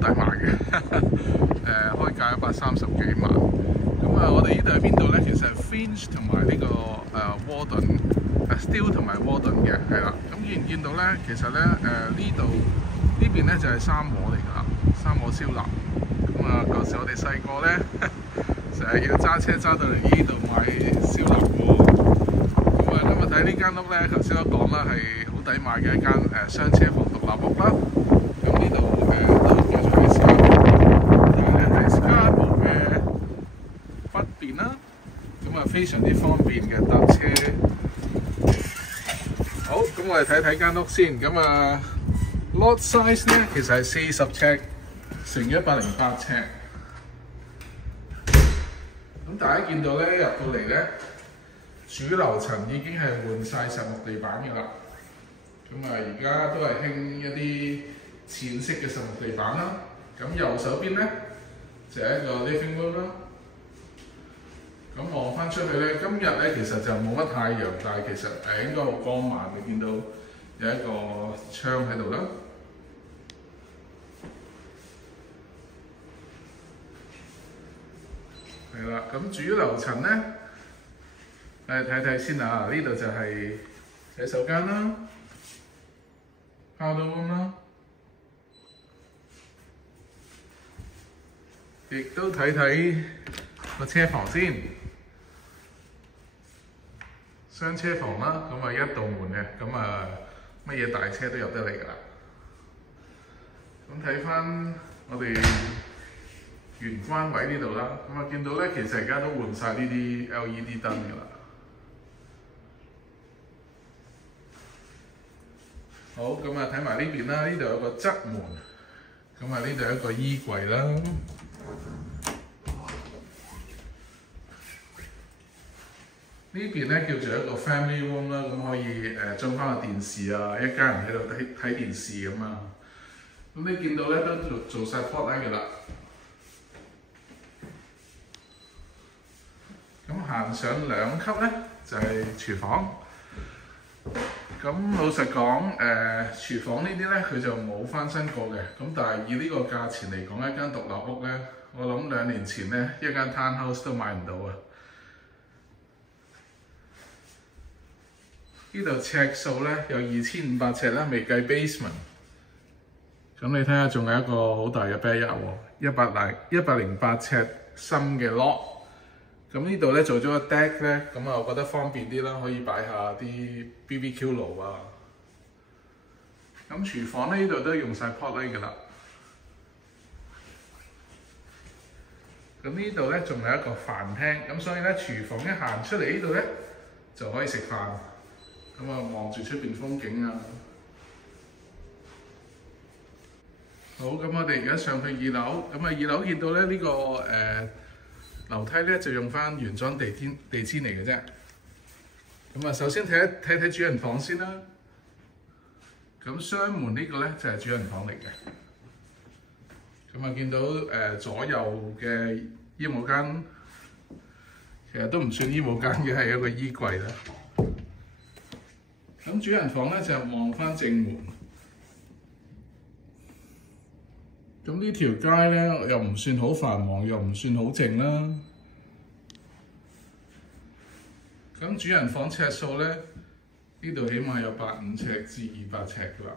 抵買嘅，開價130幾萬。咁我哋呢度喺邊度咧？其實係 Finch 同埋呢個Warden Still 同埋 Warden 嘅，係啦。咁見唔見到咧？其實咧呢邊咧就係三和嚟㗎啦，三和燒臘。咁舊時我哋細個咧，成日要揸車揸到嚟呢度買燒臘喎。咁今日睇呢間屋咧，頭先都講啦，係好抵買嘅一間雙車房獨立屋啦。咁呢度都叫做係 Scarborough， 但係咧喺 Scarborough 嘅北邊啦。咁非常之方便嘅搭車。好，咁我哋睇間屋先。咁lot size 咧其實係40尺乘108尺。咁大家見到咧入到嚟咧，主樓層已經係換晒實木地板嘅啦。咁而家都係興一啲淺色嘅實木地板啦。咁右手邊咧就係一個 living room 啦。咁望翻出去咧，今日咧其實就冇乜太陽，但係其實應該好光猛。你見到有一個窗喺度啦。係啦，咁主樓層咧，睇睇先啊！呢度就係洗手間啦 ，powder room 啦，亦都睇睇個車房先。雙車房啦，咁一道門嘅，咁乜嘢大車都入得嚟㗎啦。咁睇翻我哋玄關位呢度啦，咁見到咧，其實而家都換晒呢啲 LED 燈㗎啦。好，咁睇埋呢邊啦，呢度有個側門，咁呢度有一個衣櫃啦。呢邊咧叫做一個 family room 啦，咁可以裝翻個電視啊，一家人喺度睇電視咁啊。咁你見到咧都做晒 spotlight 嘅啦。咁行上2級咧就係廚房。咁老實講，廚房呢啲咧佢就冇翻新過嘅。咁但係以呢個價錢嚟講，一間獨立屋咧，我諗2年前咧一間 townhouse 都買唔到啊。呢度尺數咧有2500尺啦，未計 basement。咁你睇下，仲有一個好大嘅 backyard 喎，108尺深嘅 lot。咁呢度咧做咗個 deck 咧，咁我覺得方便啲啦，可以擺下啲 BBQ 爐啊。咁廚房咧呢度都用晒 spotlight 㗎啦。咁呢度咧仲有一個飯廳，咁所以咧廚房一行出嚟呢度咧就可以食飯。咁望住出邊風景啊！好，咁我哋而家上去2樓，咁2樓見到咧呢個樓梯咧就用翻原裝地氈嚟嘅啫。咁首先睇睇主人房先啦。咁雙門呢個咧就係主人房嚟嘅。咁見到左右嘅衣帽間，其實都唔算衣帽間嘅，係一個衣櫃啦。咁主人房咧就望翻正門，咁呢條街咧又唔算好繁忙，又唔算好靜啦。咁主人房尺數咧，呢度起碼有85尺至200尺㗎啦。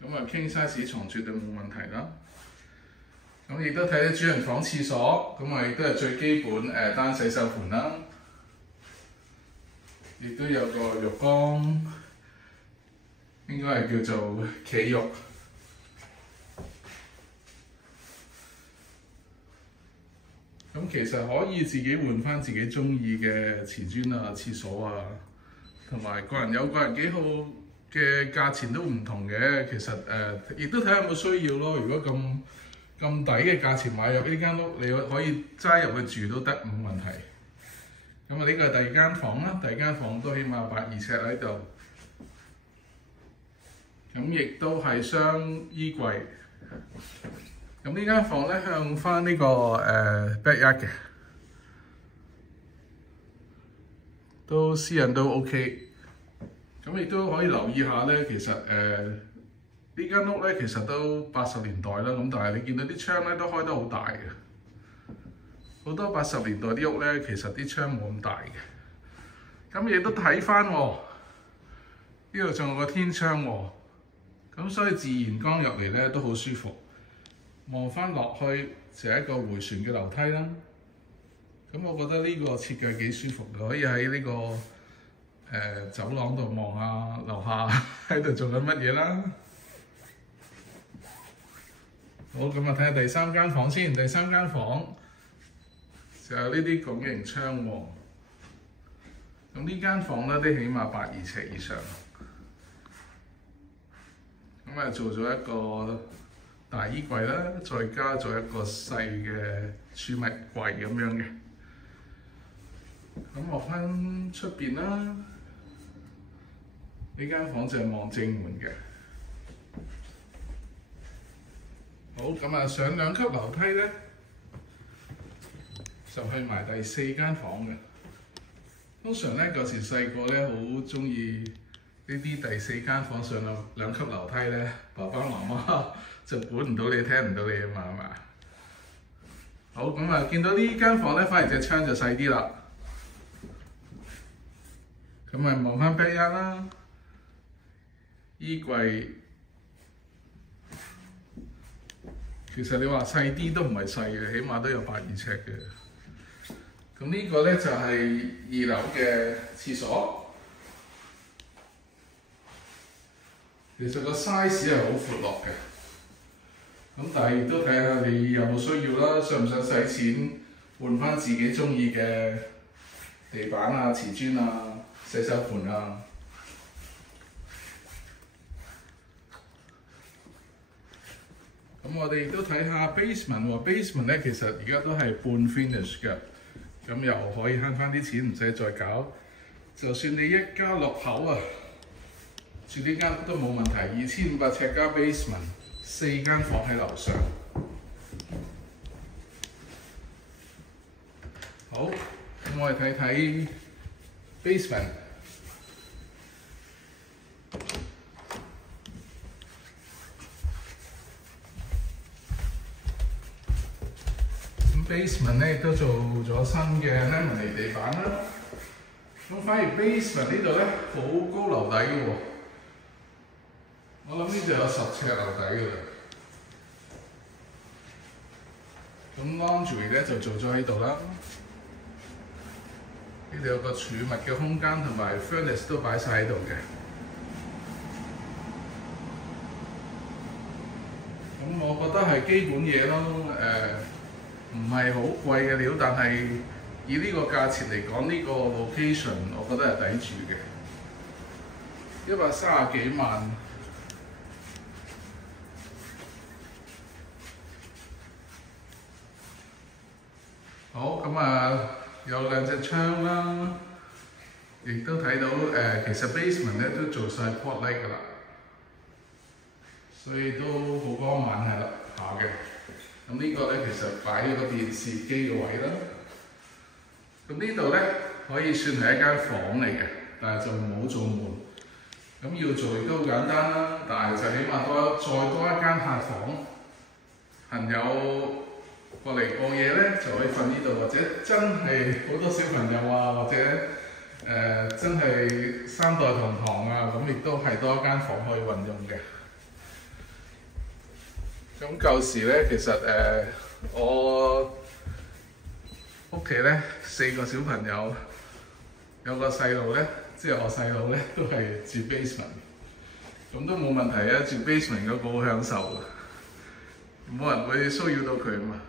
咁king size 床絕對冇問題啦。咁亦都睇到主人房廁所，咁亦都係最基本單洗手盆啦，亦都有個浴缸，應該係叫做企浴。咁其實可以自己換翻自己中意嘅瓷磚啊、廁所啊，同埋個人有個人喜好嘅價錢都唔同嘅。其實亦都睇下有冇需要咯。如果咁抵嘅價錢買入呢間屋，你可以齋入去住都得，冇問題。咁呢個係第2間房啦，第2間房都起碼82尺喺度。咁亦都係雙衣櫃。咁呢間房咧向翻呢個backyard 嘅，都私隱都 OK。咁咁亦都可以留意下咧，其實呢間屋咧其實都80年代啦，咁但係你見到啲窗咧都開得好大嘅。好多80年代啲屋咧，其實啲窗冇咁大嘅。咁亦都睇翻喎，呢度仲有個天窗喎，咁所以自然光入嚟咧都好舒服。望翻落去就係一個迴旋嘅樓梯啦。咁我覺得呢個設計幾舒服，可以喺呢個走廊度望下樓下喺度做緊乜嘢啦。好，咁啊睇下第三間房先。第三間房就有呢啲拱形窗喎。咁呢間房咧都起碼82尺以上。咁啊做咗一個大衣櫃啦，再加咗一個細嘅儲物櫃咁樣嘅。咁望翻出邊啦，呢間房就係望正門嘅。好，咁啊上2級樓梯咧，就去埋第4間房嘅。通常咧嗰時細個咧好中意呢啲第4間房上2級樓梯咧，爸爸媽媽就管唔到你，聽唔到你啊嘛，係嘛？好，咁啊見到呢間房咧，反而隻窗就細啲啦。咁咪望翻 backyard 啦，衣櫃其實你話細啲都唔係細嘅，起碼都有82尺嘅。咁呢個咧就係2樓嘅廁所，其實個 size 係好闊落嘅。咁但係亦都睇下你有冇需要啦，想唔想使錢換翻自己中意嘅地板啊、瓷磚啊、洗手盤啊。咁我哋亦都睇下 basement 喎，basement 咧其實而家都係半 finish 嘅，咁又可以慳翻啲錢，唔使再搞。就算你一家6口啊，住呢間都冇問題。2500尺加 basement， 4間房喺樓上。好，咁我哋睇睇 basement。basement 咧亦都做咗新嘅 laminate 地板啦。咁反而 basement 呢度咧好高樓底嘅喎，我諗呢度有10尺樓底嘅啦。咁 laundry 咧就做咗喺度啦。呢度有個儲物嘅空間同埋 furnace 都擺晒喺度嘅。咁我覺得係基本嘢咯，唔係好貴嘅料，但係以呢個價錢嚟講，呢個 location 我覺得係抵住嘅，130幾萬。好，咁啊有2隻窗啦，亦都睇到其實 basement 咧都做晒 porch light 㗎啦，所以都好光猛係啦下嘅。咁呢個咧其實擺咗個電視機嘅位啦。咁呢度咧可以算係一間房嚟嘅，但係就冇做門。咁要做亦都好簡單啦，但係就起碼再多一間客房，朋友過嚟過夜咧就可以瞓呢度，或者真係好多小朋友啊，或者真係3代同堂啊，咁亦都係多一間房可以運用嘅。咁舊時咧，其實我屋企咧4個小朋友，有個細路咧，即係我細路咧都係住 basement， 咁都冇問題啊！住 basement 嗰個好享受嘅，冇人會騷擾到佢啊嘛。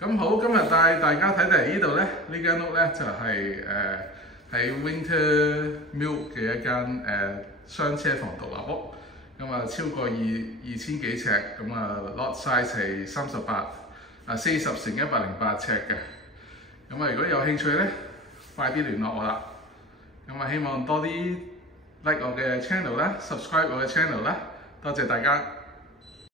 咁好，今日帶大家睇嚟呢度咧，呢間屋咧就係喺 Winter Milk 嘅一間雙車房獨立屋。咁啊超過2000幾尺，咁啊 lot size 係40乘108尺嘅。咁啊如果有興趣咧，快啲聯絡我啦。咁啊希望多啲 like 我嘅 channel 啦 ，subscribe 我嘅 channel 啦，多謝大家。